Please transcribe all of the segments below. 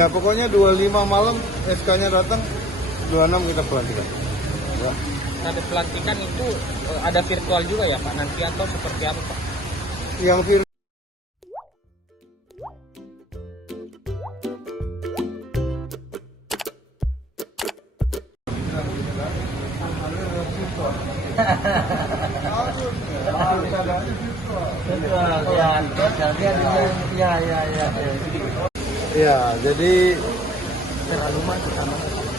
Ya pokoknya 25 malam SK-nya datang, 26 kita pelantikan. Ya. Sampai pelantikan itu ada virtual juga ya Pak nanti atau seperti apa Pak? Yang virtual ya, jadi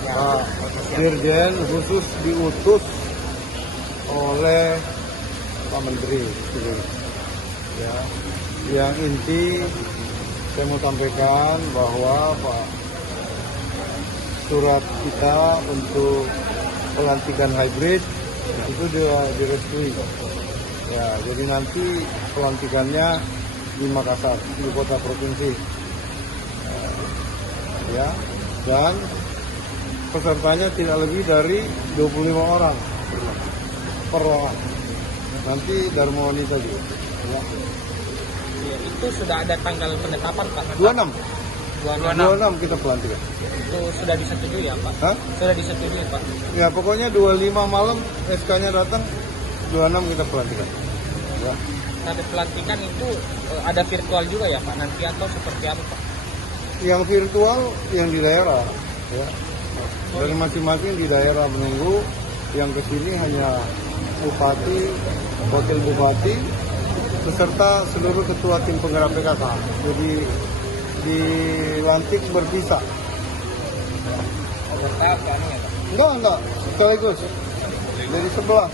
Pak Dirjen khusus diutus oleh Pak Menteri. Ya, yang inti saya mau sampaikan bahwa Pak surat kita untuk pelantikan hybrid itu direstui. Ya, jadi nanti pelantikannya di Makassar, di kota provinsi. Ya, dan pesertanya tidak lebih dari 25 orang per orang. Nanti Dharma Wanita juga. Ya. Ya, itu sudah ada tanggal penetapan Pak? 26 kita pelantikan. Itu sudah disetujui ya Pak? Hah? Sudah disetujui Pak? Ya pokoknya 25 malam SK-nya datang, 26 kita pelantikan. Ya. Sampai pelantikan itu ada virtual juga ya Pak nanti atau seperti apa Pak? Yang virtual yang di daerah, ya. Dari masing-masing di daerah menunggu. Yang kesini hanya bupati, wakil bupati, beserta seluruh ketua tim penggerak PKK. Jadi dilantik berpisah. Bertahap Pak ini ya Pak? Enggak, sekaligus. Dari sebelah.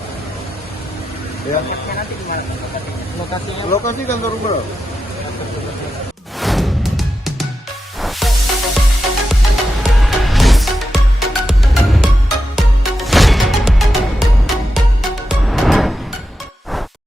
Ya. Nanti di mana lokasinya? Lokasi kantor gubernur.